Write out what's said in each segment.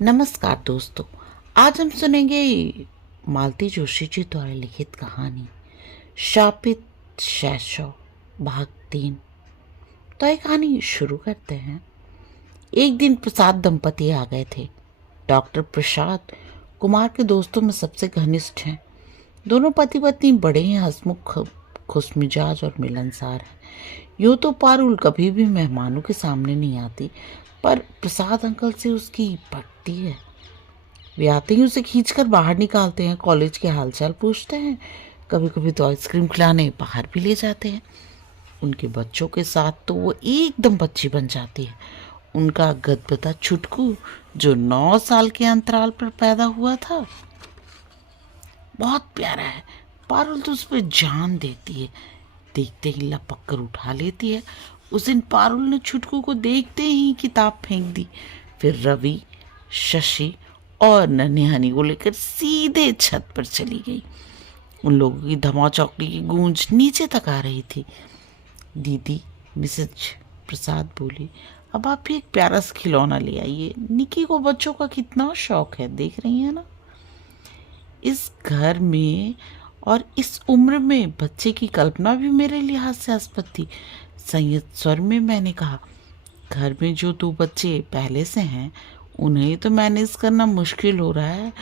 नमस्कार दोस्तों। आज हम सुनेंगे मालती जोशी जी द्वारा लिखित कहानी शापित शैशव भाग 3। तो ये कहानी शुरू करते हैं। एक दिन प्रसाद दंपति आ गए थे। डॉक्टर प्रसाद कुमार के दोस्तों में सबसे घनिष्ठ हैं। दोनों पति पत्नी बड़े ही हंसमुख, खुशमिजाज और मिलनसार हैं। यूँ तो पारुल कभी भी मेहमानों के सामने नहीं आती, पर प्रसाद अंकल से उसकी पटती है। वे आते ही उसे खींचकर बाहर निकालते हैं, कॉलेज के हालचाल पूछते हैं, कभी कभी तो आइसक्रीम खिलाने बाहर भी ले जाते हैं। उनके बच्चों के साथ तो वो एकदम बच्ची बन जाती है। उनका गदगदा छुटकू जो 9 साल के अंतराल पर पैदा हुआ था, बहुत प्यारा है। पारुल तो उस पर जान देती है, देखते ही लपक कर उठा लेती है। उस दिन पारुल ने छुटकू को देखते ही किताब फेंक दी। फिर रवि, शशि और नन्ही को लेकर सीधे छत पर चली गई। उन लोगों की धमाचौकड़ी की गूंज नीचे तक आ रही थी। दीदी, मिसेज प्रसाद बोली, अब आप भी एक प्यारा सा खिलौना ले आइए। निकी को बच्चों का कितना शौक है, देख रही है ना। इस घर में और इस उम्र में बच्चे की कल्पना भी मेरे लिए हास्यास्पद थी। संयत स्वर में मैंने कहा, घर में जो 2 बच्चे पहले से हैं उन्हें तो मैनेज करना मुश्किल हो रहा है।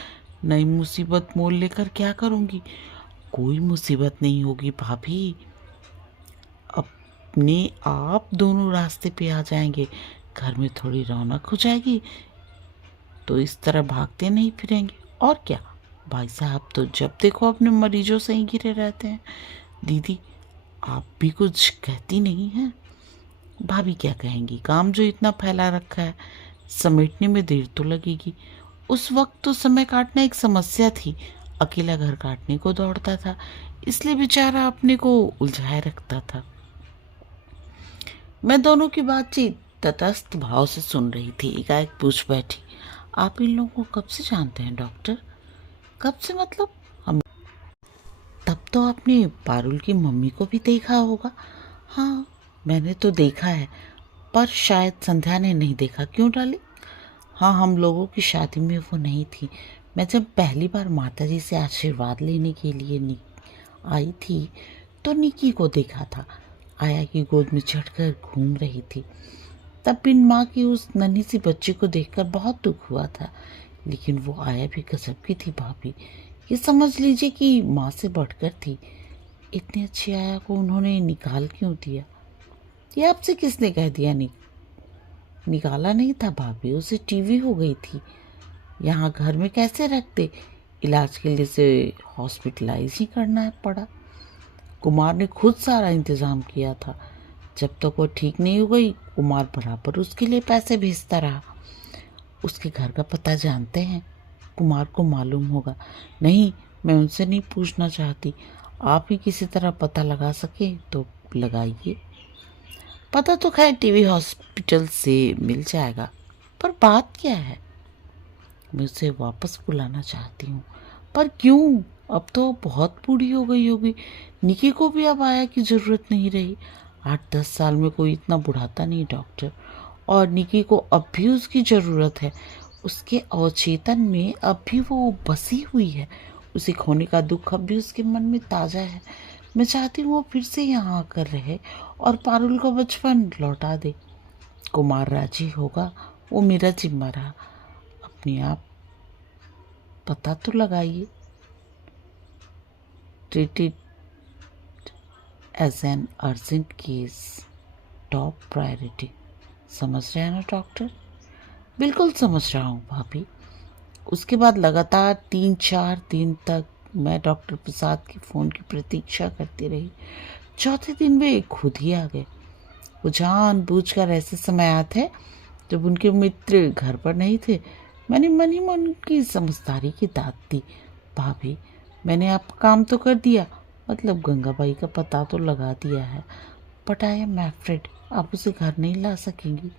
नई मुसीबत मोल लेकर क्या करूंगी। कोई मुसीबत नहीं होगी भाभी, अपने आप दोनों रास्ते पे आ जाएंगे। घर में थोड़ी रौनक हो जाएगी तो इस तरह भागते नहीं फिरेंगे। और क्या, भाई साहब तो जब देखो अपने मरीजों से ही घिरे रहते हैं। दीदी, आप भी कुछ कहती नहीं हैं। भाभी क्या कहेंगी, काम जो इतना फैला रखा है, समेटने में देर तो लगेगी। उस वक्त तो समय काटना एक समस्या थी। अकेला घर काटने को दौड़ता था, इसलिए बेचारा अपने को उलझाए रखता था। मैं दोनों की बातचीत तटस्थ भाव से सुन रही थी। एकाएक पूछ बैठी, आप इन लोगों को कब से जानते हैं डॉक्टर? कब से मतलब? हम तब तो आपने पारुल की मम्मी को भी देखा होगा। हाँ, मैंने तो देखा है, पर शायद संध्या ने नहीं देखा। क्यों डाली? हाँ, हम लोगों की शादी में वो नहीं थी। मैं जब पहली बार माताजी से आशीर्वाद लेने के लिए आई थी तो निकी को देखा था। आया की गोद में चढ़कर घूम रही थी। तब बिन माँ की उस नन्ही सी बच्ची को देखकर बहुत दुख हुआ था। लेकिन वो आया भी गजब की थी भाभी। ये समझ लीजिए कि माँ से बढ़कर थी। इतनी अच्छी आया को उन्होंने निकाल क्यों दिया? ये आपसे किसने कह दिया? निकाला नहीं था भाभी, उसे टीवी हो गई थी। यहाँ घर में कैसे रखते? इलाज के लिए से हॉस्पिटलाइज ही करना पड़ा। कुमार ने खुद सारा इंतजाम किया था। जब तक वो ठीक नहीं हो गई, कुमार बराबर उसके लिए पैसे भेजता रहा। उसके घर का पता जानते हैं? कुमार को मालूम होगा। नहीं, मैं उनसे नहीं पूछना चाहती। आप ही किसी तरह पता लगा सके तो लगाइए। पता तो खैर टीवी हॉस्पिटल से मिल जाएगा, पर बात क्या है? मैं उसे वापस बुलाना चाहती हूँ, पर क्यों? अब तो बहुत बूढ़ी हो गई होगी। निकी को भी अब आया की जरूरत नहीं रही। 8-10 साल में कोई इतना बुढ़ाता नहीं डॉक्टर। और निकी को अब भी उसकी जरूरत है। उसके अवचेतन में अब भी वो बसी हुई है। उसे खोने का दुख अब भी उसके मन में ताजा है। मैं चाहती हूँ वो फिर से यहाँ आकर रहे और पारुल का बचपन लौटा दे। कुमार राजी होगा, वो मेरा जिम्मा रहा। अपने आप पता तो लगाइए। Treated as an urgent case, top priority. समझ रहे हैं ना डॉक्टर? बिल्कुल समझ रहा हूँ भाभी। उसके बाद लगातार 3-4 दिन तक मैं डॉक्टर प्रसाद के फ़ोन की प्रतीक्षा करती रही। चौथे दिन वे खुद ही आ गए। वो जानबूझकर ऐसे समय आते हैं जब उनके मित्र घर पर नहीं थे। मैंने मन ही मन की समझदारी की दाद दी। भाभी, मैंने आपका काम तो कर दिया, मतलब गंगाबाई का पता तो लगा दिया है, बट आई एम एफ्रेड आप उसे घर नहीं ला सकेंगी।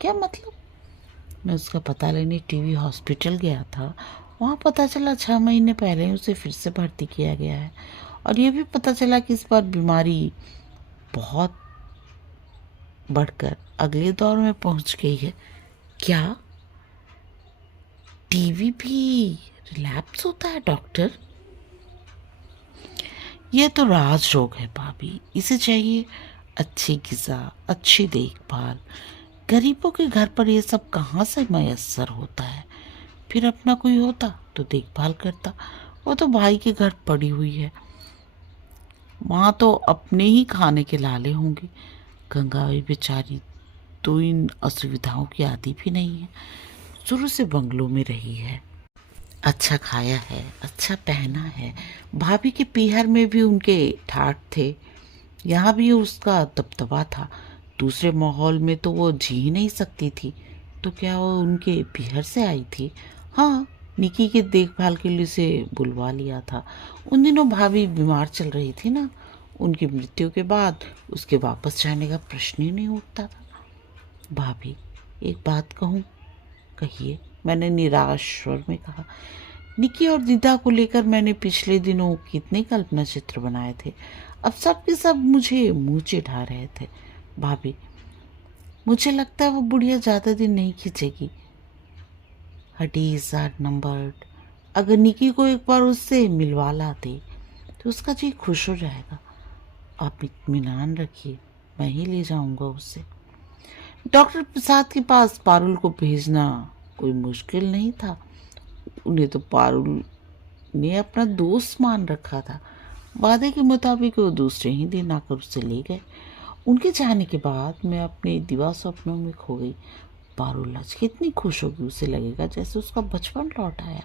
क्या मतलब? मैं उसका पता लेने टीवी हॉस्पिटल गया था। वहाँ पता चला 6 महीने पहले ही उसे फिर से भर्ती किया गया है। और ये भी पता चला कि इस बार बीमारी बहुत बढ़कर अगले दौर में पहुँच गई है। क्या? टीवी भी रिलैप्स होता है डॉक्टर? यह तो राज रोग है भाभी, इसे चाहिए अच्छी ग़िज़ा, अच्छी देखभाल। गरीबों के घर पर ये सब कहाँ से मैसर होता है। फिर अपना कोई होता तो देखभाल करता, वो तो भाई के घर पड़ी हुई है, वहाँ तो अपने ही खाने के लाले होंगे। गंगाबाई बेचारी तो इन असुविधाओं की आदी भी नहीं है, शुरू से बंगलों में रही है, अच्छा खाया है, अच्छा पहना है। भाभी के पीहर में भी उनके ठाठ थे, यहाँ भी उसका दबदबा था। दूसरे माहौल में तो वो जी ही नहीं सकती थी, तो क्या वो उनके पीहर से आई थी? हाँ, निकी के देखभाल के लिए उसे बुलवा लिया था। उन दिनों भाभी बीमार चल रही थी ना, उनकी मृत्यु के बाद उसके वापस जाने का प्रश्न ही नहीं उठता था। भाभी, एक बात कहूँ? कहिए, मैंने निराश स्वर में कहा। निकी और दीदा को लेकर मैंने पिछले दिनों कितने कल्पना चित्र बनाए थे, अब सब के सब मुझे मुंह चिढ़ा रहे थे। भाभी, मुझे लगता है वो बुढ़िया ज़्यादा दिन नहीं खींचेगी। Her days are numbered. अगर निकी को एक बार उससे मिलवा लाते तो उसका जी खुश हो जाएगा। आप इत्मीनान रखिए, मैं ही ले जाऊंगा उसे। डॉक्टर प्रसाद के पास पारुल को भेजना कोई मुश्किल नहीं था। उन्हें तो पारुल ने अपना दोस्त मान रखा था। वादे के मुताबिक वो दूसरे ही दिन आकर उसे ले गए। उनके जाने के बाद मैं अपने दिवा स्वप्नों में खो गई। पारुल आज कितनी खुश होगी, उसे लगेगा जैसे उसका बचपन लौट आया।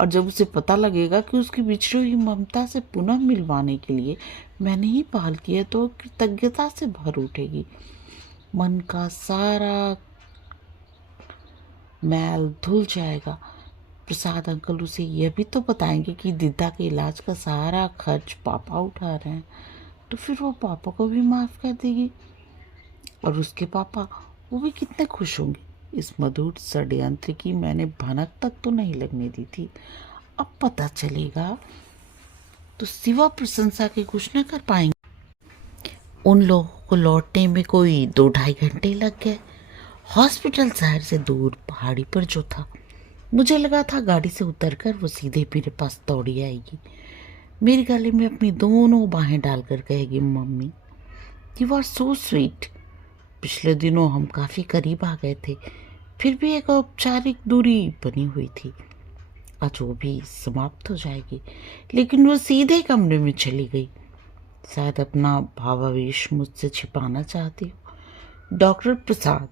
और जब उसे पता लगेगा कि उसकी बिछड़ी हुई ममता से पुनः मिलवाने के लिए मैंने ही पहल की है, तो कृतज्ञता से भर उठेगी। मन का सारा मैल धुल जाएगा। प्रसाद अंकल उसे यह भी तो बताएंगे कि दीदा के इलाज का सारा खर्च पापा उठा रहे हैं, तो फिर वो पापा को भी माफ़ कर देगी। और उसके पापा, वो भी कितने खुश होंगे। इस मधुर षड्यंत्र की मैंने भनक तक तो नहीं लगने दी थी। अब पता चलेगा तो सिवा प्रशंसा के कुछ न कर पाएंगे। उन लोगों को लौटने में कोई 2-2.5 घंटे लग गए। हॉस्पिटल शहर से दूर पहाड़ी पर जो था, मुझे लगा था गाड़ी से उतरकर वो सीधे मेरे पास दौड़ी आएगी, मेरे गले में अपनी दोनों बाहें डालकर कहेगी, mummy you are so sweet. पिछले दिनों हम काफ़ी करीब आ गए थे, फिर भी एक औपचारिक दूरी बनी हुई थी। आज वो भी समाप्त हो जाएगी। लेकिन वो सीधे कमरे में चली गई। शायद अपना भावावेश मुझसे छिपाना चाहती हो। डॉक्टर प्रसाद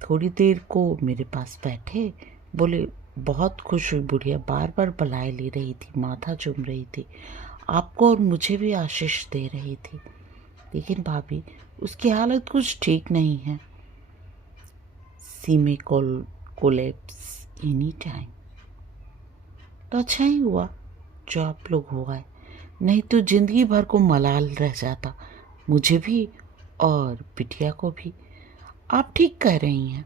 थोड़ी देर को मेरे पास बैठे, बोले, बहुत खुश हुई बुढ़िया, बार बार बलाए ले रही थी, माथा चूम रही थी, आपको और मुझे भी आशीष दे रही थी। लेकिन भाभी, उसकी हालत कुछ ठीक नहीं है। सी में कोलैप्स एनी टाइम। तो अच्छा ही हुआ जो आप लोग हो गए, नहीं तो जिंदगी भर को मलाल रह जाता, मुझे भी और बिटिया को भी। आप ठीक कह रही हैं,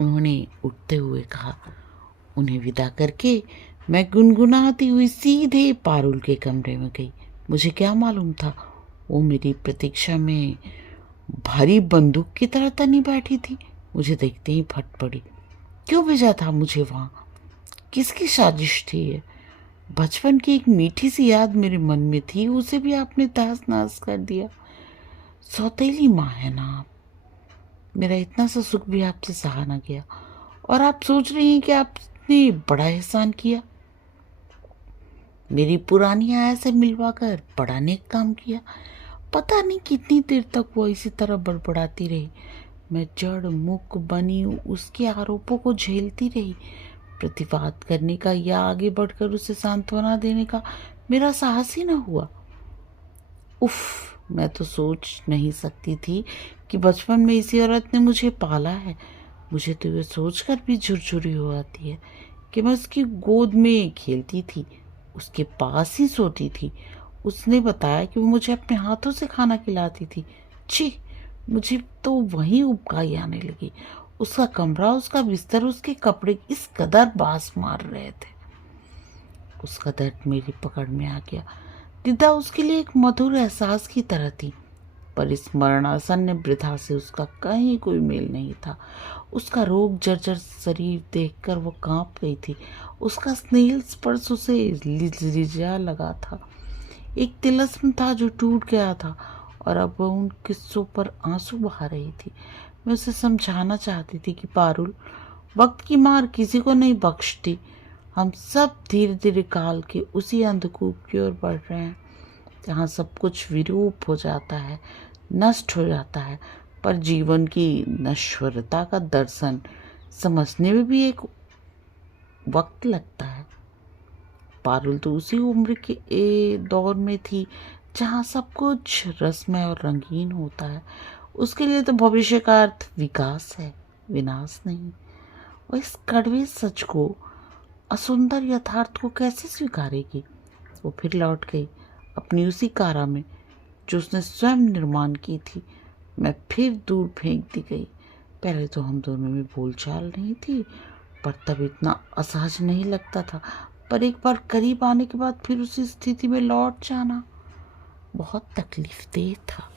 उन्होंने उठते हुए कहा। उन्हें विदा करके मैं गुनगुनाती हुई सीधे पारुल के कमरे में गई। मुझे क्या मालूम था वो मेरी प्रतीक्षा में भारी बंदूक की तरह तनी बैठी थी। मुझे देखते ही फट पड़ी। क्यों भेजा था मुझे वहाँ? किसकी साजिश थी ये? बचपन की एक मीठी सी याद मेरे मन में थी, उसे भी आपने तहस नहस कर दिया। सौतेली माँ है ना आप। मेरा इतना सा सुख भी आपसे सहा ना गया, और आप सोच रही हैं कि आपने बड़ा एहसान किया, मेरी पुरानी आया से मिलवा कर बड़ा नेक काम किया। पता नहीं कितनी देर तक वो इसी तरह बड़बड़ाती रही। मैं जड़ मुक बनी उसके आरोपों को झेलती रही। प्रतिवाद करने का या आगे बढ़कर उसे सांत्वना देने का मेरा साहस ही न हुआ। उफ, मैं तो सोच नहीं सकती थी कि बचपन में इसी औरत ने मुझे पाला है। मुझे तो ये सोचकर भी झुरझुरी हो आती है कि मैं उसकी गोद में खेलती थी, उसके पास ही सोती थी। उसने बताया कि वो मुझे अपने हाथों से खाना खिलाती थी। छी, मुझे तो वहीं उबकाई आने लगी। उसका कमरा, उसका बिस्तर, उसके कपड़े इस कदर बास मार रहे थे। उसका दर्द मेरी पकड़ में आ गया। दीदा उसके लिए एक मधुर एहसास की तरह थी, पर इस मरणासन्न वृद्धा से उसका कहीं कोई मेल नहीं था। उसका रोग जर्जर शरीर देखकर वो कांप गई थी। उसका स्नेह स्पर्श उसे लिजा लगा था। एक तिलस्म था जो टूट गया था और अब वह उन किस्सों पर आंसू बहा रही थी। मैं उसे समझाना चाहती थी कि पारुल, वक्त की मार किसी को नहीं बख्शती। हम सब धीरे धीरे काल के उसी अंधकूप की ओर बढ़ रहे हैं जहाँ सब कुछ विरूप हो जाता है, नष्ट हो जाता है, पर जीवन की नश्वरता का दर्शन समझने में भी एक वक्त लगता है। पारुल तो उसी उम्र के दौर में थी जहाँ सब कुछ रसमय और रंगीन होता है। उसके लिए तो भविष्य का अर्थ विकास है, विनाश नहीं। वह इस कड़वे सच को, असुंदर यथार्थ को कैसे स्वीकारेगी? वो फिर लौट गई अपनी उसी कारा में जो उसने स्वयं निर्माण की थी। मैं फिर दूर फेंक दी गई। पहले तो हम दोनों में बोलचाल नहीं थी, पर तब इतना असहज नहीं लगता था, पर एक बार करीब आने के बाद फिर उसी स्थिति में लौट जाना बहुत तकलीफदेह था।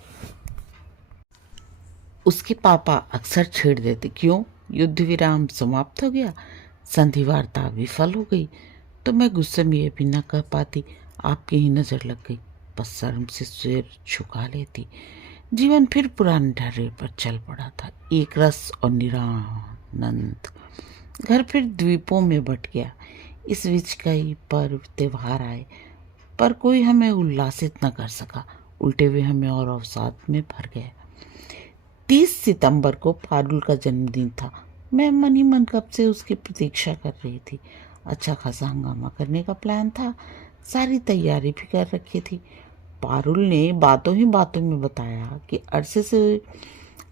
उसके पापा अक्सर छेड़ देते, क्यों, युद्ध विराम समाप्त हो गया, संधि वार्ता विफल हो गई। तो मैं गुस्से में ये भी न कह पाती, आपकी ही नजर लग गई, बस शर्म से सिर झुका लेती। जीवन फिर पुराने ढर्रे पर चल पड़ा था, एक रस और निरानंद। घर फिर द्वीपों में बट गया। इस बीच कई पर्व त्योहार आए, पर कोई हमें उल्लासित न कर सका, उल्टे हुए हमें और अवसाद में भर गए। 30 सितंबर को पारुल का जन्मदिन था। मैं मन ही मन कब से उसकी प्रतीक्षा कर रही थी। अच्छा खासा हंगामा करने का प्लान था, सारी तैयारी भी कर रखी थी। पारुल ने बातों ही बातों में बताया कि अरसे से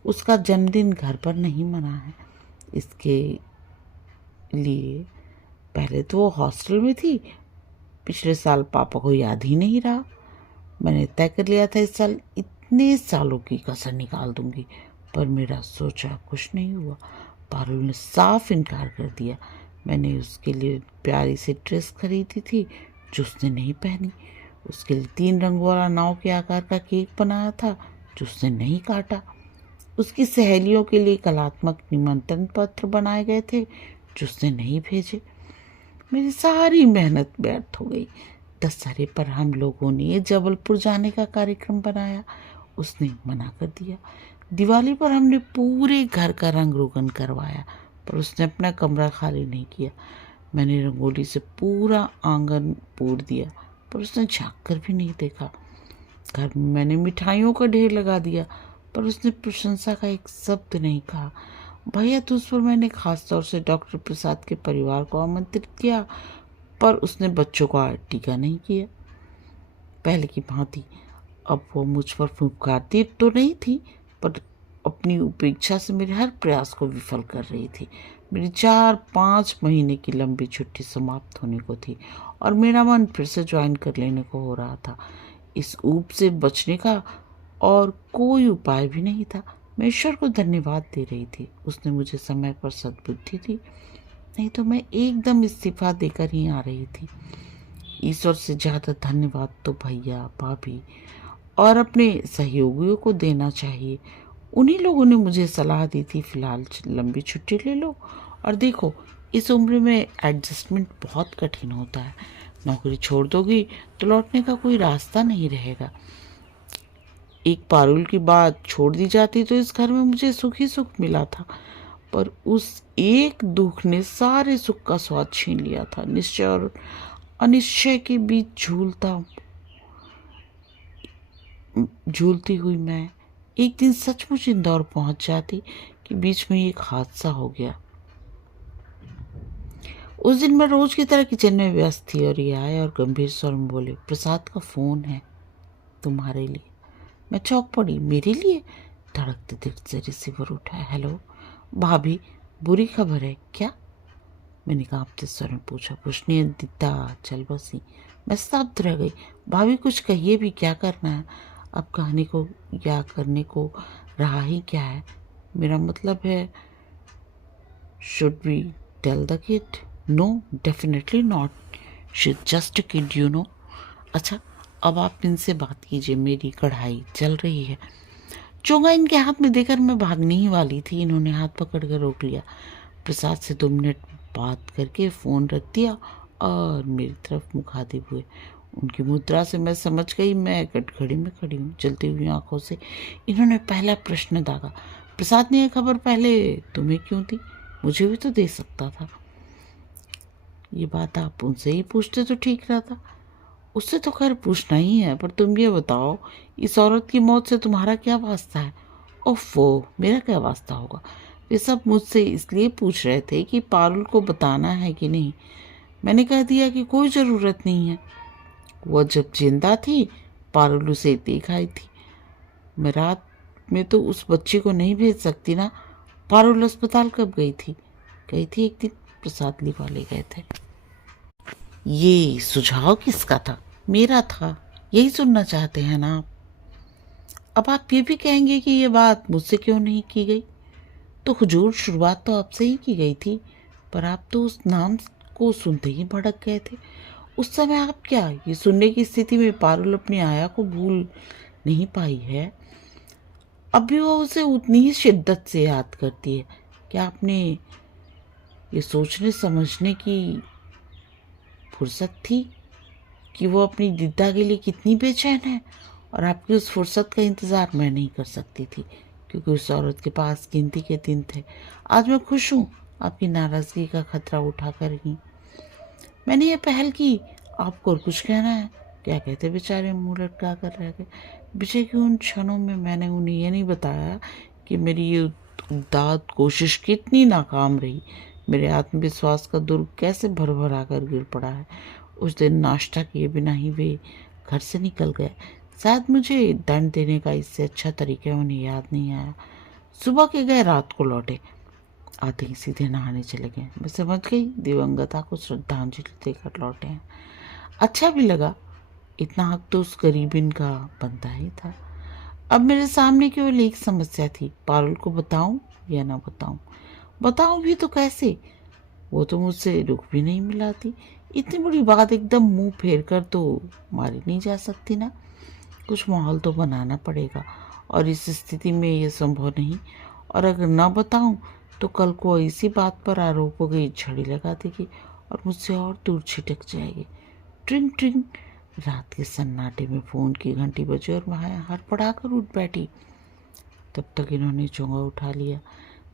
उसका जन्मदिन घर पर नहीं मना है। इसके लिए पहले तो वो हॉस्टल में थी, पिछले साल पापा को याद ही नहीं रहा। मैंने तय कर लिया था इस साल इतने सालों की कसर निकाल दूंगी, पर मेरा सोचा कुछ नहीं हुआ। पारुल ने साफ इनकार कर दिया। मैंने उसके लिए प्यारी सी ड्रेस खरीदी थी जो उसने नहीं पहनी। उसके लिए 3 रंग वाला नाव के आकार का केक बनाया था जो उसने नहीं काटा। उसकी सहेलियों के लिए कलात्मक निमंत्रण पत्र बनाए गए थे जो उसने नहीं भेजे। मेरी सारी मेहनत व्यर्थ हो गई। दशहरे पर हम लोगों ने जबलपुर जाने का कार्यक्रम बनाया, उसने मना कर दिया। दिवाली पर हमने पूरे घर का रंग रोगन करवाया, पर उसने अपना कमरा खाली नहीं किया। मैंने रंगोली से पूरा आंगन पूर दिया, पर उसने झांक कर भी नहीं देखा। घर में मैंने मिठाइयों का ढेर लगा दिया, पर उसने प्रशंसा का एक शब्द नहीं कहा। भैया दूज पर मैंने खास तौर से डॉक्टर प्रसाद के परिवार को आमंत्रित किया, पर उसने बच्चों को टीका नहीं किया। पहले की भांति अब वो मुझ पर फुफकारती तो नहीं थी, पर अपनी उपेक्षा से मेरे हर प्रयास को विफल कर रही थी। मेरी 4-5 महीने की लंबी छुट्टी समाप्त होने को थी और मेरा मन फिर से ज्वाइन कर लेने को हो रहा था। इस ऊब से बचने का और कोई उपाय भी नहीं था। मैं ईश्वर को धन्यवाद दे रही थी, उसने मुझे समय पर सद्बुद्धि दी, नहीं तो मैं एकदम इस्तीफा देकर ही आ रही थी। ईश्वर से ज़्यादा धन्यवाद तो भैया, भाभी और अपने सहयोगियों को देना चाहिए। उन्हीं लोगों ने मुझे सलाह दी थी, फिलहाल लंबी छुट्टी ले लो। और देखो, इस उम्र में एडजस्टमेंट बहुत कठिन होता है। नौकरी छोड़ दोगी तो लौटने का कोई रास्ता नहीं रहेगा। एक पारुल की बात छोड़ दी जाती तो इस घर में मुझे सुख ही सुख मिला था, पर उस एक दुख ने सारे सुख का स्वाद छीन लिया था। निश्चय और अनिश्चय के बीच झूलती हुई मैं एक दिन सचमुच इंदौर पहुंच जाती कि बीच में एक हादसा हो गया। उस दिन मैं रोज की तरह किचन में व्यस्त थी और ये आए और गंभीर स्वर में बोले, प्रसाद का फोन है तुम्हारे लिए। मैं चौंक पड़ी, मेरे लिए? धड़कते धड़कते रिसीवर उठाया। हेलो भाभी, बुरी खबर है क्या? मैंने कांपते स्वर में पूछा। कुछ नहीं दीदा, चल बसी। मैं स्तब्ध रह गई। भाभी कुछ कहिए भी, क्या करना है? अब कहानी को या करने को रहा ही क्या है? मेरा मतलब है, should we tell the kid? No, definitely not, she just a kid, you know. अच्छा, अब आप इनसे बात कीजिए, मेरी कढ़ाई चल रही है। चोंगा इनके हाथ में देकर मैं भागने ही वाली थी, इन्होंने हाथ पकड़ कर रोक लिया। प्रसाद से 2 मिनट बात करके फ़ोन रख दिया और मेरी तरफ मुखातिब हुए। उनकी मुद्रा से मैं समझ गई मैं कटघरे में खड़ी हूँ। जलती हुई आंखों से इन्होंने पहला प्रश्न दागा, प्रसाद ने यह खबर पहले तुम्हें क्यों दी? मुझे भी तो दे सकता था। ये बात आप उनसे ही पूछते तो ठीक रहता। उससे तो खैर पूछना ही है, पर तुम ये बताओ, इस औरत की मौत से तुम्हारा क्या वास्ता है? ओफो, मेरा क्या वास्ता होगा? वे सब मुझसे इसलिए पूछ रहे थे कि पारुल को बताना है कि नहीं। मैंने कह दिया कि कोई ज़रूरत नहीं है। वह जब जिंदा थी, पारुल उसे देख आई थी। मैं रात में तो उस बच्ची को नहीं भेज सकती ना। पारुल अस्पताल कब गई थी? गई थी एक दिन, प्रसाद लिवा ले गए थे। ये सुझाव किसका था? मेरा था। यही सुनना चाहते हैं ना आप? अब आप ये भी कहेंगे कि ये बात मुझसे क्यों नहीं की गई। तो हुजूर, शुरुआत तो आपसे ही की गई थी, पर आप तो उस नाम को सुनते ही भड़क गए थे। उस समय आप क्या ये सुनने की स्थिति में पारुल अपनी आया को भूल नहीं पाई है? अब भी वो उसे उतनी ही शिद्दत से याद करती है। क्या आपने ये सोचने समझने की फुर्सत थी कि वो अपनी दिद्दा के लिए कितनी बेचैन है? और आपकी उस फुर्सत का इंतज़ार मैं नहीं कर सकती थी, क्योंकि उस औरत के पास गिनती के दिन थे। आज मैं खुश हूँ आपकी नाराज़गी का खतरा उठा कर ही मैंने ये पहल की। आपको और कुछ कहना है? क्या कहते बेचारे मुंह लटका कर रह गए। विजय की उन क्षणों में मैंने उन्हें ये नहीं बताया कि मेरी ये उदाद कोशिश कितनी नाकाम रही। मेरे आत्मविश्वास का दुर्ग कैसे भरभरा कर गिर पड़ा है। उस दिन नाश्ता किए बिना ही वे घर से निकल गए। शायद मुझे दंड देने का इससे अच्छा तरीका उन्हें याद नहीं आया। सुबह के गए, रात को लौटे, आते ही सीधे नहाने चले गए। मैं समझ गई दिवंगता को श्रद्धांजलि देकर लौटे हैं। अच्छा भी लगा, इतना हक तो उस गरीबिन का बनता ही था। अब मेरे सामने केवल एक समस्या थी, पारुल को बताऊं या ना बताऊं। बताऊं भी तो कैसे? वो तो मुझसे रुक भी नहीं मिलाती। इतनी बड़ी बात एकदम मुंह फेर कर तो मारी नहीं जा सकती ना। कुछ माहौल तो बनाना पड़ेगा, और इस स्थिति में ये संभव नहीं। और अगर ना बताऊं तो कल को इसी बात पर आरोपों की झड़ी लगा देगी और मुझसे और दूर छिटक जाएगी। ट्रिंग ट्रिंग, रात के सन्नाटे में फ़ोन की घंटी बजी और मैं हड़बड़ा कर उठ बैठी। तब तक इन्होंने चोंगा उठा लिया।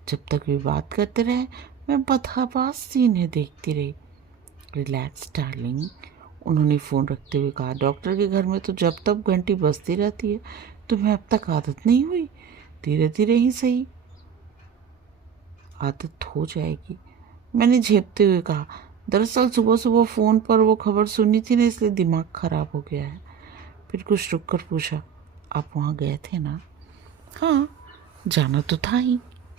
जब तक वे बात करते रहे, मैं बदहवास सी इन्हें देखती रही। रिलैक्स डार्लिंग, उन्होंने फ़ोन रखते हुए कहा। डॉक्टर के घर में तो जब तक घंटी बजती रहती है। तुम्हें अब तक आदत नहीं हुई? धीरे धीरे ही सही आदत हो जाएगी, मैंने झेपते हुए कहा। दरअसल सुबह सुबह फ़ोन पर वो खबर सुनी थी ना, इसलिए दिमाग खराब हो गया है। फिर कुछ रुक कर पूछा, आप वहाँ गए थे ना? हाँ, जाना तो था ही,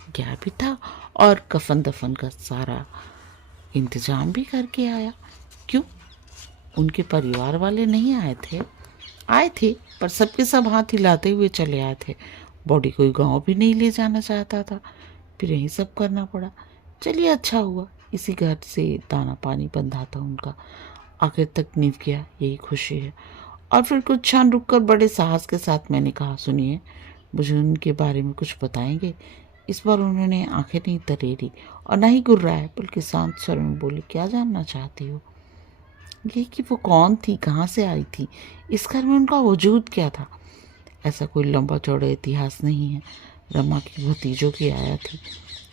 गया भी था, और कफन दफन का सारा इंतजाम भी करके आया। क्यों, उनके परिवार वाले नहीं आए थे? आए थे, पर सबके सब हाथ हिलाते हुए चले आए थे। बॉडी कोई गांव भी नहीं ले जाना चाहता था, फिर यही सब करना पड़ा। चलिए, अच्छा हुआ इसी घर से दाना पानी बंधा था उनका, आखिर तक नींव गया, यही खुशी है। और फिर कुछ क्षण रुककर बड़े साहस के साथ मैंने कहा, सुनिए, मुझे उनके बारे में कुछ बताएंगे? इस बार उन्होंने आंखें नहीं तरेरी और न ही गुर्राए, बल्कि शांत स्वर में बोली, क्या जानना चाहती हो? ये कि वो कौन थी, कहाँ से आई थी, इस घर में उनका वजूद क्या था? ऐसा कोई लंबा चौड़ा इतिहास नहीं है। रमा की भतीजों की आया थी,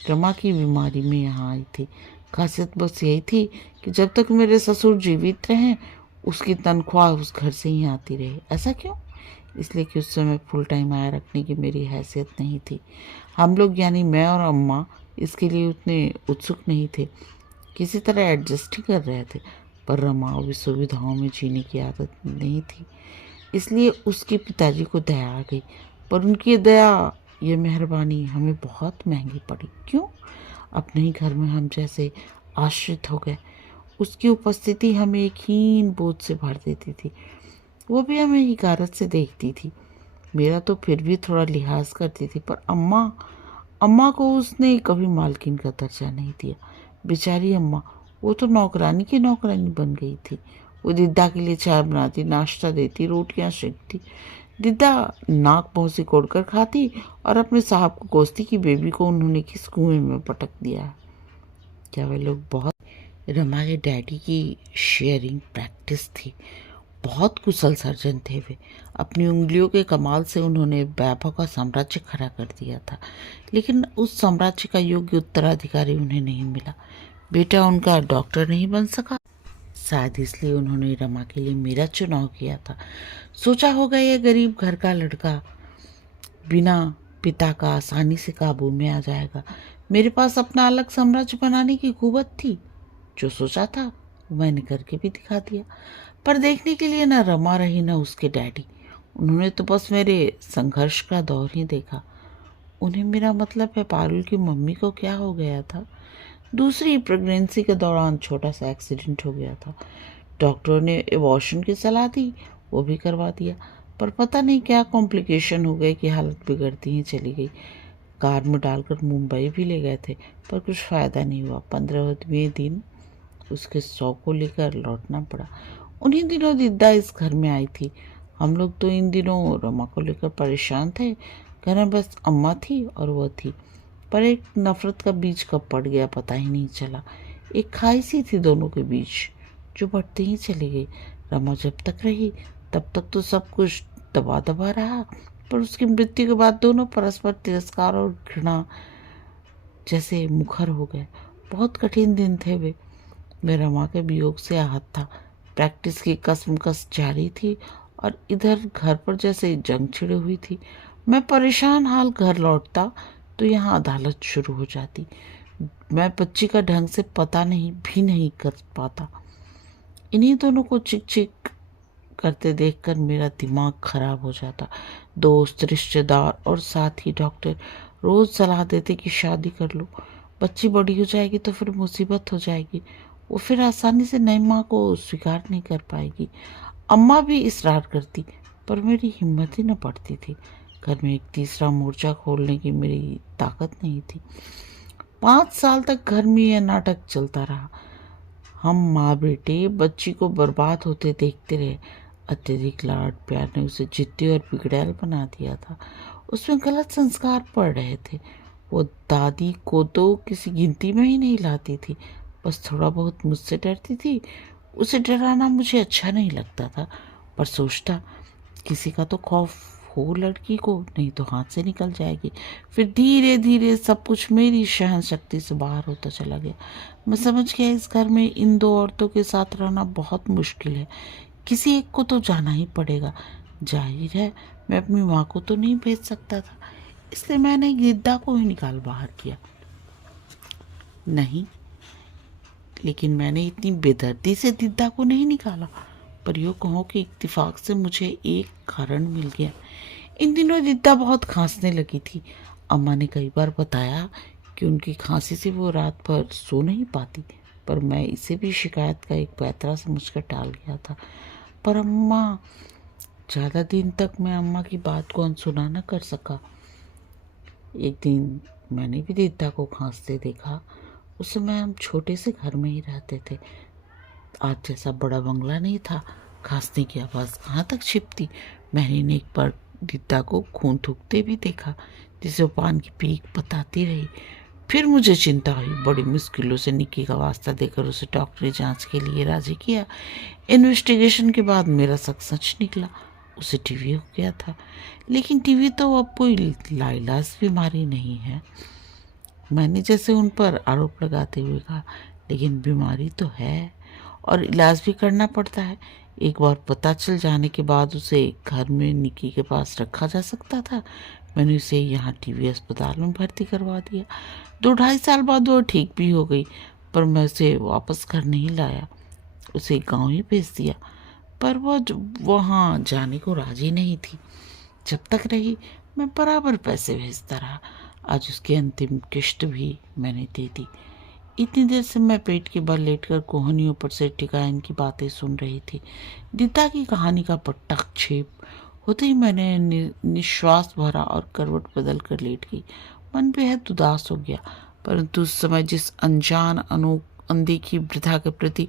रमा की बीमारी में यहाँ आई थी। खासियत बस यही थी कि जब तक मेरे ससुर जीवित रहे, उसकी तनख्वाह उस घर से ही आती रही। ऐसा क्यों? इसलिए कि उस समय फुल टाइम आया रखने की मेरी हैसियत नहीं थी। हम लोग यानी मैं और अम्मा इसके लिए उतने उत्सुक नहीं थे, किसी तरह एडजस्ट ही कर रहे थे। पर रमा भी सुविधाओं में जीने की आदत नहीं थी, इसलिए उसके पिताजी को दया आ गई। पर उनकी दया, ये मेहरबानी हमें बहुत महंगी पड़ी। क्यों? अपने ही घर में हम जैसे आश्रित हो गए। उसकी उपस्थिति हमें एक हीन बोझ से भर देती थी। वो भी हमें हिकारत से देखती थी। मेरा तो फिर भी थोड़ा लिहाज करती थी, पर अम्मा अम्मा को उसने कभी मालकिन का दर्जा नहीं दिया। बेचारी अम्मा, वो तो नौकरानी की नौकरानी बन गई थी। वो दिद्दा के लिए चाय बनाती, नाश्ता देती, रोटियां सेकती। दिद्दा नाक मुंह से कोड़कर खाती और अपने साहब को कोसती कि बेबी को उन्होंने किस कुएं में पटक दिया। क्या वे लोग बहुत रमा के डैडी की शेयरिंग प्रैक्टिस थी। बहुत कुशल सर्जन थे वे। अपनी उंगलियों के कमाल से उन्होंने वैभव का साम्राज्य खड़ा कर दिया था, लेकिन उस साम्राज्य का योग्य उत्तराधिकारी उन्हें नहीं मिला। बेटा उनका डॉक्टर नहीं बन सका, शायद इसलिए उन्होंने रमा के लिए मेरा चुनाव किया था। सोचा होगा यह गरीब घर का लड़का बिना पिता का आसानी से काबू में आ जाएगा। मेरे पास अपना अलग साम्राज्य बनाने की कुव्वत थी। जो सोचा था मैंने करके भी दिखा दिया। पर देखने के लिए ना रमा रही ना उसके डैडी। उन्होंने तो बस मेरे संघर्ष का दौर ही देखा। उन्हें मेरा मतलब है पारुल की मम्मी को क्या हो गया था। दूसरी प्रेगनेंसी के दौरान छोटा सा एक्सीडेंट हो गया था। डॉक्टरों ने एबॉर्शन की सलाह दी, वो भी करवा दिया, पर पता नहीं क्या कॉम्प्लिकेशन हो गए कि हालत बिगड़ती ही चली गई। कार में डालकर मुंबई भी ले गए थे, पर कुछ फ़ायदा नहीं हुआ। 15वें दिन उसके 100 को लेकर लौटना पड़ा। उन्हीं दिनों दिद्दा इस घर में आई थी। हम लोग तो इन दिनों रमा को लेकर परेशान थे। घर में बस अम्मा थी और वह थी, पर एक नफरत का बीज कब पड़ गया पता ही नहीं चला। एक खाई सी थी दोनों के बीच, जो बढ़ती ही चली गई। रमा जब तक रही तब तक तो सब कुछ दबा दबा रहा, पर उसकी मृत्यु के बाद दोनों परस्पर तिरस्कार और घृणा जैसे मुखर हो गए। बहुत कठिन दिन थे वे। मैं रमा के वियोग से आहत था। प्रैक्टिस की कसमकस जारी थी और इधर घर पर जैसे जंग छिड़ी हुई थी। मैं परेशान हाल घर लौटता तो यहाँ अदालत शुरू हो जाती। मैं बच्ची का ढंग से पता नहीं कर पाता। इन्हीं दोनों को चिक चिक करते देखकर मेरा दिमाग खराब हो जाता। दोस्त, रिश्तेदार और साथ ही डॉक्टर रोज सलाह देते कि शादी कर लो, बच्ची बड़ी हो जाएगी तो फिर मुसीबत हो जाएगी, वो फिर आसानी से नई माँ को स्वीकार नहीं कर पाएगी। अम्मा भी इसरार करती, पर मेरी हिम्मत ही न पड़ती थी। घर में एक तीसरा मोर्चा खोलने की मेरी ताकत नहीं थी। 5 साल तक घर में यह नाटक चलता रहा। हम माँ बेटे बच्ची को बर्बाद होते देखते रहे। अत्यधिक लाड प्यार ने उसे जिद्दी और बिगड़ैल बना दिया था। उसमें गलत संस्कार पड़ रहे थे। वो दादी को तो किसी गिनती में ही नहीं लाती थी, बस थोड़ा बहुत मुझसे डरती थी। उसे डराना मुझे अच्छा नहीं लगता था, पर सोचता किसी का तो खौफ हो लड़की को, नहीं तो हाथ से निकल जाएगी। फिर धीरे धीरे सब कुछ मेरी सहन शक्ति से बाहर होता चला गया। मैं समझ गया इस घर में इन 2 औरतों के साथ रहना बहुत मुश्किल है। किसी एक को तो जाना ही पड़ेगा। जाहिर है मैं अपनी माँ को तो नहीं भेज सकता था, इसलिए मैंने गिद्दा को ही निकाल बाहर किया। नहीं, लेकिन मैंने इतनी बेदर्दी से दिद्दा को नहीं निकाला, पर यूँ कहो कि इत्तेफाक से मुझे एक कारण मिल गया। इन दिनों दिद्दा बहुत खांसने लगी थी। अम्मा ने कई बार बताया कि उनकी खांसी से वो रात भर सो नहीं पाती, पर मैं इसे भी शिकायत का एक पैतरा समझकर टाल गया था। पर अम्मा ज़्यादा दिन तक मैं अम्मा की बात को अनसुना न कर सका। एक दिन मैंने भी दिद्दा को खांसते देखा। उस समय हम छोटे से घर में ही रहते थे। आज जैसा बड़ा बंगला नहीं था। खांसने की आवाज़ कहाँ तक छिपती। मैंने एक बार दिद्दा को खून थूकते भी देखा, जिसे वो पान की पीक बताती रही। फिर मुझे चिंता हुई। बड़ी मुश्किलों से निक्की का वास्ता देकर उसे डॉक्टरी जांच के लिए राजी किया। इन्वेस्टिगेशन के बाद मेरा शक सच निकला। उसे टीवी हो गया था, लेकिन टीवी तो अब कोई लाइलाज बीमारी नहीं है। मैंने जैसे उन पर आरोप लगाते हुए कहा, लेकिन बीमारी तो है और इलाज भी करना पड़ता है। एक बार पता चल जाने के बाद उसे घर में निक्की के पास रखा जा सकता था। मैंने उसे यहाँ टीवी अस्पताल में भर्ती करवा दिया। 2-2.5 साल बाद वो ठीक भी हो गई, पर मैं उसे वापस घर नहीं लाया, उसे गांव ही भेज दिया। पर वो वहाँ जाने को राजी नहीं थी। जब तक रही मैं बराबर पैसे भेजता रहा। आज उसकी अंतिम किश्त भी मैंने दे दी। इतनी देर से मैं पेट के बल लेटकर कोहनियों पर से टिकायन की बातें सुन रही थी। दिद्दा की कहानी का पट्टाक्षेप होते ही मैंने निश्वास भरा और करवट बदल कर लेट गई। मन बेहद उदास हो गया, परंतु उस समय जिस अनजान अनदेखी वृद्धा के प्रति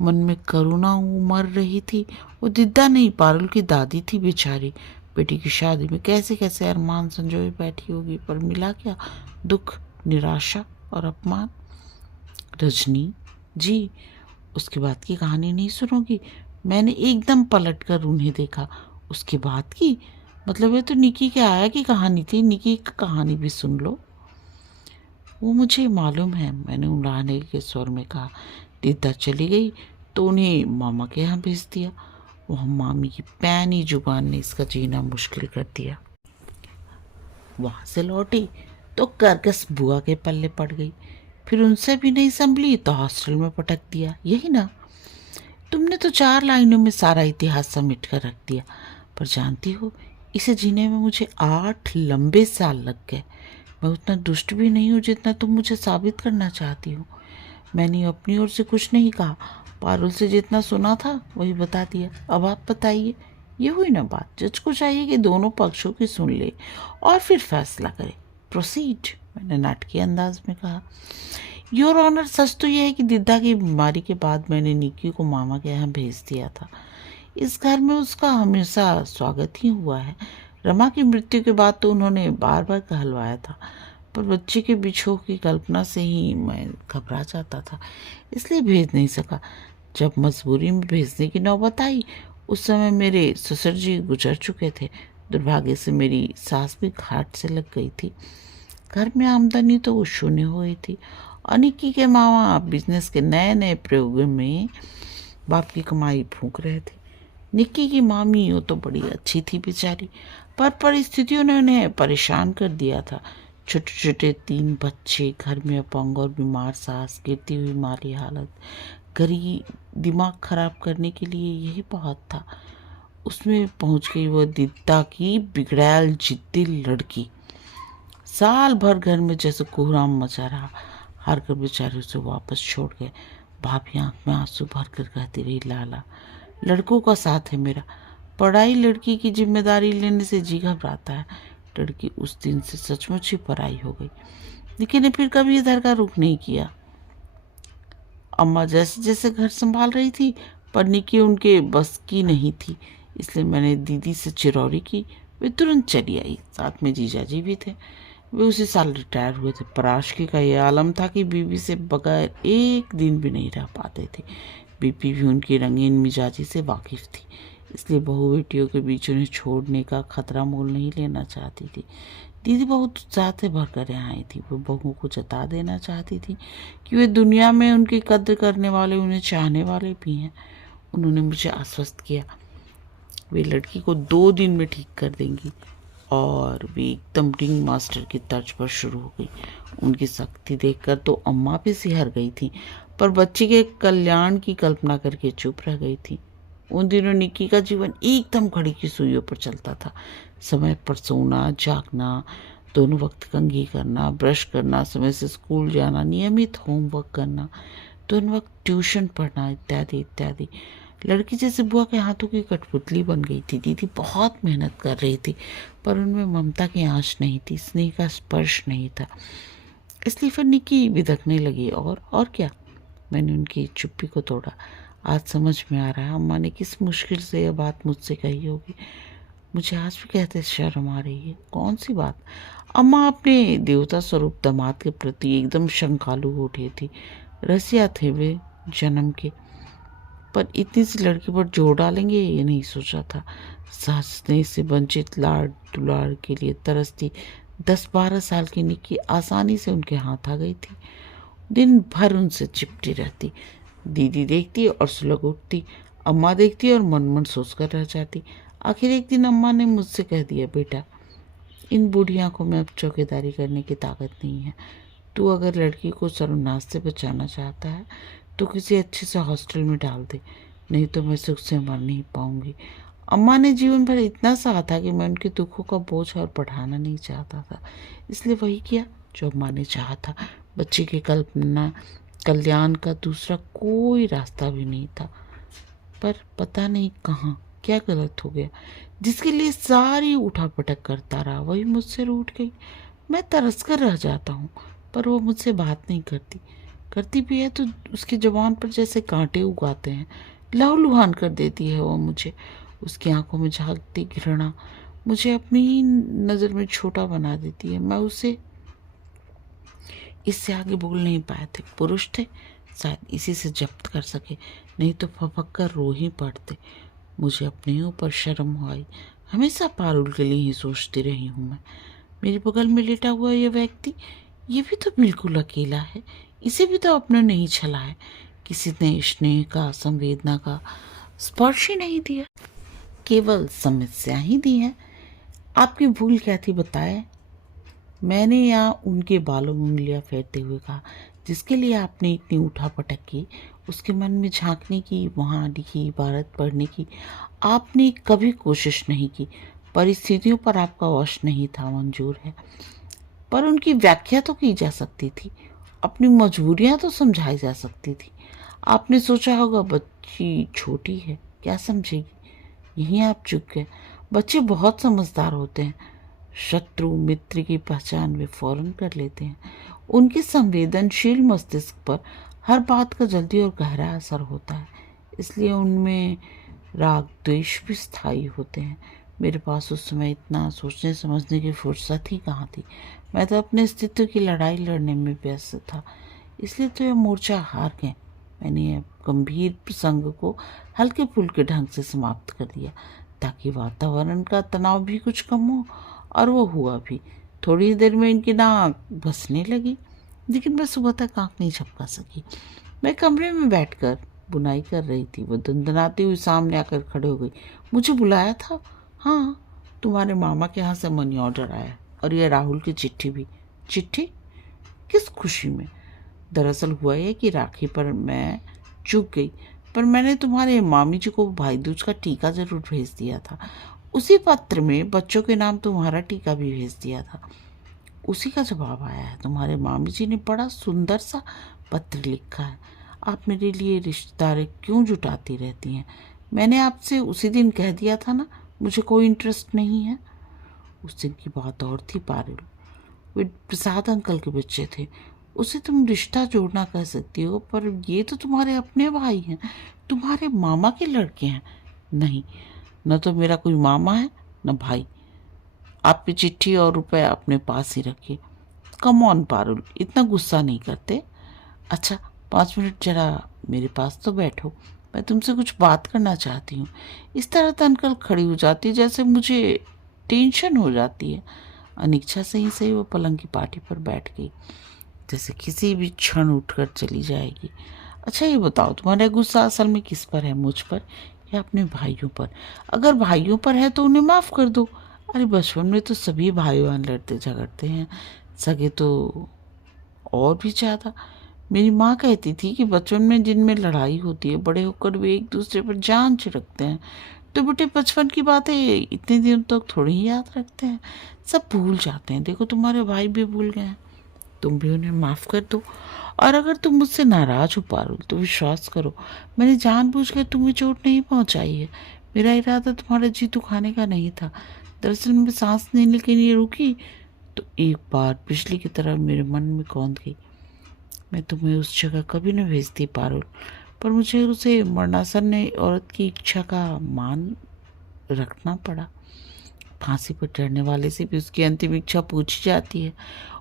मन में करुणा उमड़ रही थी, वो दिद्दा नहीं पारुल की दादी थी बेचारी। बेटी की शादी में कैसे कैसे अरमान संजोए बैठी होगी, पर मिला क्या? दुख, निराशा और अपमान। रजनी जी, उसके बाद की कहानी नहीं सुनोगी? मैंने एकदम पलट कर उन्हें देखा। उसके बाद की मतलब ये तो निकी के आया की कहानी थी, निकी की कहानी भी सुन लो। वो मुझे मालूम है, मैंने उड़ाने के स्वर में कहा। दीदा चली गई तो उन्हें मामा के यहाँ भेज दिया। वह मामी की पैनी जुबान ने इसका जीना मुश्किल कर दिया। वहां से लौटी तो करकस बुआ के पल्ले पड़ गई। फिर उनसे भी नहीं संभली तो हॉस्टल में पटक दिया। यही ना? तुमने तो 4 लाइनों में सारा इतिहास समेट कर रख दिया। पर जानती हो, इसे जीने में मुझे 8 लंबे साल लग गए। मैं उतना दुष्ट भी नहीं हूँ जितना तुम मुझे साबित करना चाहती हो। मैंने अपनी ओर से कुछ नहीं कहा, पारुल से जितना सुना था वही बता दिया। अब आप बताइए। ये हुई ना बात। जज को चाहिए कि दोनों पक्षों की सुन ले और फिर फैसला करे। प्रोसीड, मैंने नाटकीय अंदाज में कहा। योर ऑनर, सच तो यह है कि दिद्दा की बीमारी के बाद मैंने निक्की को मामा के यहाँ भेज दिया था। इस घर में उसका हमेशा स्वागत ही हुआ है। रमा की मृत्यु के बाद तो उन्होंने बार बार कहलवाया था, पर बच्चे के बिछोह की कल्पना से ही मैं घबरा जाता था, इसलिए भेज नहीं सका। जब मजबूरी में भेजने की नौबत आई, उस समय मेरे ससुर जी गुजर चुके थे। दुर्भाग्य से मेरी सास भी घाट से लग गई थी। घर में आमदनी तो शून्य हो गई थी और निक्की के मामा बिजनेस के नए नए प्रयोगों में बाप की कमाई फूंक रहे थे। निक्की की मामी वो तो बड़ी अच्छी थी बेचारी, पर परिस्थितियों ने उन्हें परेशान कर दिया था। छोटे छोटे 3 बच्चे, घर में अपंग और बीमार सास, गिरती हुई माली हालत, गरीब, दिमाग खराब करने के लिए यही बहुत था। उसमें पहुंच गई वो दिद्दा की बिगड़ैल जिद्दी लड़की। साल भर घर में जैसे कोहराम मचा रहा। हार कर बेचारे उसे वापस छोड़ गए। भाभी आंख में आंसू भर कर कहती रही, लाला, लड़कों का साथ है मेरा। पढ़ाई लड़की की जिम्मेदारी लेने से जी घबराता है। लड़की उस दिन से सचमुच ही पराई हो गई, लेकिन फिर कभी इधर का रुख नहीं किया। अम्मा जैसे जैसे घर संभाल रही थी, पर निकी उनके बस की नहीं थी, इसलिए मैंने दीदी से चिरौरी की। वे तुरंत चली आई, साथ में जीजाजी भी थे। वे उसी साल रिटायर हुए थे। पराशकी का यह आलम था कि बीवी से बगैर एक दिन भी नहीं रह पाते थे। बीपी भी उनकी रंगीन मिजाजी से वाकिफ थी, इसलिए बहू बेटियों के बीच उन्हें छोड़ने का खतरा मोल नहीं लेना चाहती थी। दीदी बहुत उत्साह से भर कर यहाँ आई थी। वो बहू को जता देना चाहती थी कि वे दुनिया में उनकी कद्र करने वाले, उन्हें चाहने वाले भी हैं। उन्होंने मुझे आश्वस्त किया वे लड़की को 2 दिन में ठीक कर देंगी, और वे एकदम रिंग मास्टर की तर्ज पर शुरू हो गई। उनकी सख्ती देखकर तो अम्मा भी सिहर गई थी, पर बच्चे के कल्याण की कल्पना करके चुप रह गई थी। उन दिनों निक्की का जीवन एकदम घड़ी की सुइयों पर चलता था। समय पर सोना, जागना, दोनों वक्त कंघी करना, ब्रश करना, समय से स्कूल जाना, नियमित होमवर्क करना, दोनों वक्त ट्यूशन पढ़ना, इत्यादि इत्यादि। लड़की जैसे बुआ के हाथों की कठपुतली बन गई थी। दीदी बहुत मेहनत कर रही थी, पर उनमें ममता की आंच नहीं थी, स्नेह का स्पर्श नहीं था। इसलिए फिर निक्की बिदकने लगी। और क्या? मैंने उनकी चुप्पी को तोड़ा। आज समझ में आ रहा है अम्मा ने किस मुश्किल से यह बात मुझसे कही होगी। मुझे आज भी कहते शर्म आ रही है। कौन सी बात? अम्मा अपने देवता स्वरूप दामाद के प्रति एकदम शंकालु हो उठी थी। रसिया थे वे जन्म के, पर इतनी सी लड़की पर जोर डालेंगे ये नहीं सोचा था। सास स्नेह से वंचित लाड़ दुलार के लिए तरसती 10-12 साल की निक्की आसानी से उनके हाथ आ गई थी। दिन भर उनसे चिपटी रहती। दीदी देखती और सुलग उठती, अम्मा देखती और मन मन सोच कर रह जाती। आखिर एक दिन अम्मा ने मुझसे कह दिया, बेटा, इन बूढ़ी आंखों में अब चौकीदारी करने की ताकत नहीं है। तू अगर लड़की को सर्वनाश से बचाना चाहता है तो किसी अच्छे से हॉस्टल में डाल दे, नहीं तो मैं सुख से मर नहीं पाऊंगी। अम्मा ने जीवन भर इतना सहा था कि मैं उनके दुखों का बोझ और बढ़ाना नहीं चाहता था, इसलिए वही किया जो अम्मा ने चाहा था। बच्चे की कल्पना कल्याण का दूसरा कोई रास्ता भी नहीं था। पर पता नहीं कहाँ क्या गलत हो गया, जिसके लिए सारी उठापटक करता रहा वही मुझसे रूठ गई। मैं तरस कर रह जाता हूँ, पर वो मुझसे बात नहीं करती। करती भी है तो उसकी जुबान पर जैसे कांटे उगाते हैं। लहूलुहान कर देती है वो मुझे। उसकी आंखों में झांकती घृणा मुझे अपनी ही नज़र में छोटा बना देती है। मैं उसे इससे आगे बोल नहीं पाए थे। पुरुष थे, शायद इसी से जब्त कर सके, नहीं तो फपक कर रो ही पड़ते। मुझे अपने ही ऊपर शर्म आई। हमेशा पारुल के लिए ही सोचती रही हूँ मैं। मेरे बगल में लेटा हुआ ये व्यक्ति, ये भी तो बिल्कुल अकेला है। इसे भी तो अपने नहीं छला है। किसी ने स्नेह का, संवेदना का स्पर्श ही नहीं दिया, केवल समस्या ही दी है। आपकी भूल क्या थी बताए? मैंने यहाँ उनके बालों में उंगलियां फेरते हुए कहा। जिसके लिए आपने इतनी उठापटक की, उसके मन में झांकने की, वहाँ लिखी इबारत पढ़ने की आपने कभी कोशिश नहीं की। परिस्थितियों पर आपका वश नहीं था, मंजूर है, पर उनकी व्याख्या तो की जा सकती थी। अपनी मजबूरियां तो समझाई जा सकती थी। आपने सोचा होगा बच्ची छोटी है, क्या समझेगी। यहीं आप चुप गए। बच्चे बहुत समझदार होते हैं। शत्रु मित्र की पहचान वे फौरन कर लेते हैं। उनके संवेदनशील मस्तिष्क पर हर बात का जल्दी और गहरा असर होता है, इसलिए उनमें राग द्वेष भी स्थायी होते हैं। मेरे पास उस समय इतना सोचने समझने की फुर्सत ही कहाँ थी। मैं तो अपने अस्तित्व की लड़ाई लड़ने में व्यस्त था, इसलिए तो यह मोर्चा हार गए। मैंने यह गंभीर प्रसंग को हल्के फुल्के ढंग से समाप्त कर दिया, ताकि वातावरण का तनाव भी कुछ कम हो, और वो हुआ भी। थोड़ी देर में इनकी नाक बसने लगी, लेकिन मैं सुबह तक आँख नहीं झपका सकी। मैं कमरे में बैठकर बुनाई कर रही थी। वो दंदनाती हुई सामने आकर खड़े हो गई। मुझे बुलाया था? हाँ, तुम्हारे मामा के यहाँ से मनी ऑर्डर आया, और ये राहुल की चिट्ठी भी। चिट्ठी? किस खुशी में? दरअसल हुआ ये कि राखी पर मैं चूक गई, पर मैंने तुम्हारे मामी जी को भाई दूज का टीका जरूर भेज दिया था। उसी पत्र में बच्चों के नाम तुम्हारा टीका भी भेज दिया था। उसी का जवाब आया है। तुम्हारे मामी जी ने बड़ा सुंदर सा पत्र लिखा है। आप मेरे लिए रिश्तेदार क्यों जुटाती रहती हैं? मैंने आपसे उसी दिन कह दिया था ना, मुझे कोई इंटरेस्ट नहीं है। उस दिन की बात और थी पारुल। वे प्रसाद अंकल के बच्चे थे। उसे तुम रिश्ता जोड़ना कह सकती हो, पर ये तो तुम्हारे अपने भाई हैं, तुम्हारे मामा के लड़के हैं। नहीं, न तो मेरा कोई मामा है न भाई। आपकी चिट्ठी और रुपए अपने पास ही रखिए। कम ऑन पारुल, इतना गुस्सा नहीं करते। अच्छा, 5 मिनट जरा मेरे पास तो बैठो, मैं तुमसे कुछ बात करना चाहती हूँ। इस तरह तनकल खड़ी हो जाती है जैसे मुझे टेंशन हो जाती है। अनिच्छा से ही सही वो पलंग की पाटी पर बैठ गई, जैसे किसी भी क्षण उठकर चली जाएगी। अच्छा ये बताओ, तुम्हारा गुस्सा असल में किस पर है, मुझ पर या अपने भाइयों पर? अगर भाइयों पर है तो उन्हें माफ़ कर दो। अरे बचपन में तो सभी भाई बहन लड़ते झगड़ते हैं, सगे तो और भी ज़्यादा। मेरी माँ कहती थी कि बचपन में जिनमें लड़ाई होती है, बड़े होकर वे एक दूसरे पर जान छिड़कते हैं। तो बेटे, बचपन की बातें इतने दिन तक थोड़ी ही याद रखते हैं, सब भूल जाते हैं। देखो तुम्हारे भाई भी भूल गए हैं, तुम भी उन्हें माफ़ कर दो। और अगर तुम मुझसे नाराज हो पारुल, तो विश्वास करो, मैंने जानबूझकर तुम्हें चोट नहीं पहुंचाई है। मेरा इरादा तुम्हारा जी दुखाने का नहीं था। दरअसल मैं सांस लेने के लिए रुकी तो एक बार बिजली की तरह मेरे मन में कौंध गई। मैं तुम्हें उस जगह कभी न भेजती पारुल, पर मुझे उसे मरणासन्न औरत की इच्छा का मान रखना पड़ा। फांसी पर चढ़ने वाले से भी उसकी अंतिम इच्छा पूछी जाती है,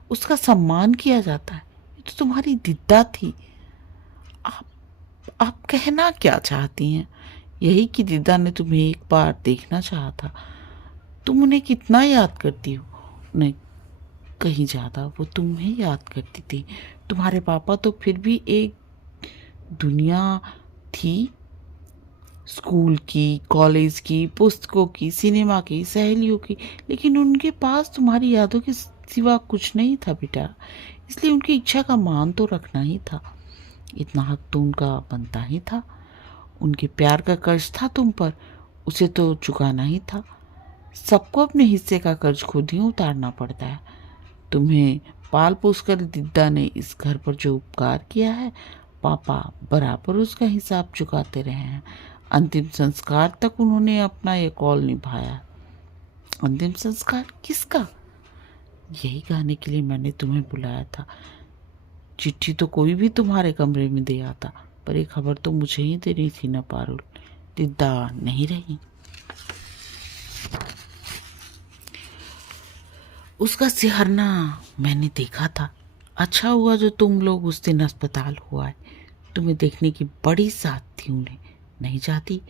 उसका सम्मान किया जाता है। ये तो तुम्हारी दिद्दा थी। आप कहना क्या चाहती हैं? यही कि दिद्दा ने तुम्हें एक बार देखना चाहा था। तुम उन्हें कितना याद करती हो? नहीं, कहीं ज़्यादा वो तुम्हें याद करती थी। तुम्हारे पापा तो फिर भी एक दुनिया थी, स्कूल की, कॉलेज की, पुस्तकों की, सिनेमा की, सहेलियों की, लेकिन उनके पास तुम्हारी यादों के सिवा कुछ नहीं था बेटा। इसलिए उनकी इच्छा का मान तो रखना ही था। इतना हक तो उनका बनता ही था। उनके प्यार का कर्ज था तुम पर, उसे तो चुकाना ही था। सबको अपने हिस्से का कर्ज खुद ही उतारना पड़ता है। तुम्हें पाल पोस कर दिद्दा ने इस घर पर जो उपकार किया है, पापा बराबर उसका हिसाब चुकाते रहे हैं। अंतिम संस्कार तक उन्होंने अपना ये कौल निभाया। अंतिम संस्कार किसका? यही कहने के लिए मैंने तुम्हें बुलाया था। चिट्ठी तो कोई भी तुम्हारे कमरे में दे आता, पर एक खबर तो मुझे ही देनी थी ना पारुल। दिद्दा नहीं रही। उसका सिहरना मैंने देखा था। अच्छा हुआ जो तुम लोग उस दिन अस्पताल हो आए। तुम्हें देखने की बड़ी साथ थी उन्हें। नहीं जाती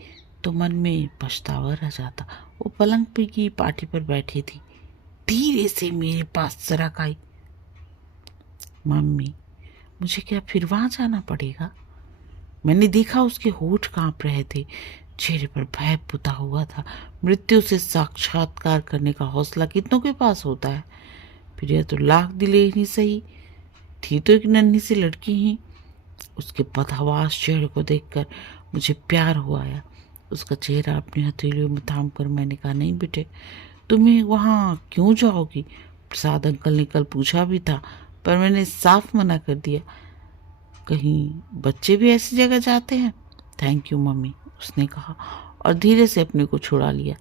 तो मन में पछतावा रह जाता। वो पलंग पे की पार्टी पर बैठी थी, धीरे से मेरे पास सरक आई। मम्मी, मुझे क्या फिर वहां जाना पड़ेगा? मैंने देखा उसके होठ कांप रहे थे, चेहरे पर भय पुता हुआ था। मृत्यु से साक्षात्कार करने का हौसला कितनों के पास होता है। फिर यह तो लाख दिले ही नहीं सही, थी तो एक नन्ही सी लड़की ही। उसके बदहवास चेहरे को देखकर मुझे प्यार हो आया। उसका चेहरा अपनी हथेलियों में थाम कर मैंने कहा, नहीं बेटे, तुम्हें वहाँ क्यों जाओगी? प्रसाद अंकल ने कल पूछा भी था, पर मैंने साफ मना कर दिया। कहीं बच्चे भी ऐसी जगह जाते हैं? थैंक यू मम्मी, उसने कहा और धीरे से अपने को छुड़ा लिया।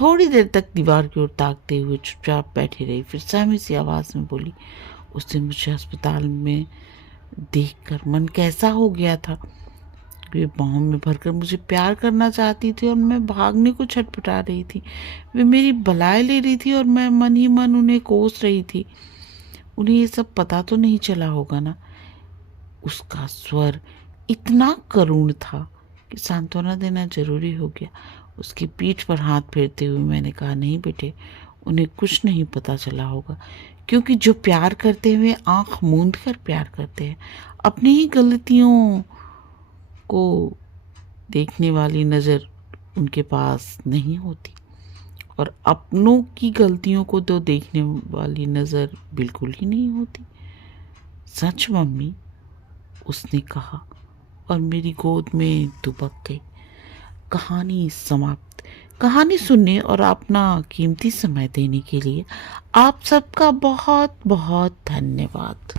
थोड़ी देर तक दीवार की ओर ताकते हुए चुपचाप बैठी रही, फिर सहमी सी आवाज में बोली, उस दिन मुझे अस्पताल में देखकर मन कैसा हो गया था। वे बाहों में भरकर मुझे प्यार करना चाहती थी और मैं भागने को छटपटा रही थी। वे मेरी भलाई ले रही थी और मैं मन ही मन उन्हें कोस रही थी। उन्हें ये सब पता तो नहीं चला होगा ना? उसका स्वर इतना करुण था कि सांत्वना देना जरूरी हो गया। उसकी पीठ पर हाथ फेरते हुए मैंने कहा, नहीं बेटे, उन्हें कुछ नहीं पता चला होगा, क्योंकि जो प्यार करते हुए आंख मूंद कर प्यार करते हैं, अपनी ही गलतियों को देखने वाली नज़र उनके पास नहीं होती, और अपनों की गलतियों को तो देखने वाली नज़र बिल्कुल ही नहीं होती। सच मम्मी, उसने कहा और मेरी गोद में दुबक गई। कहानी समाप्त। कहानी सुनने और अपना कीमती समय देने के लिए आप सबका बहुत बहुत धन्यवाद।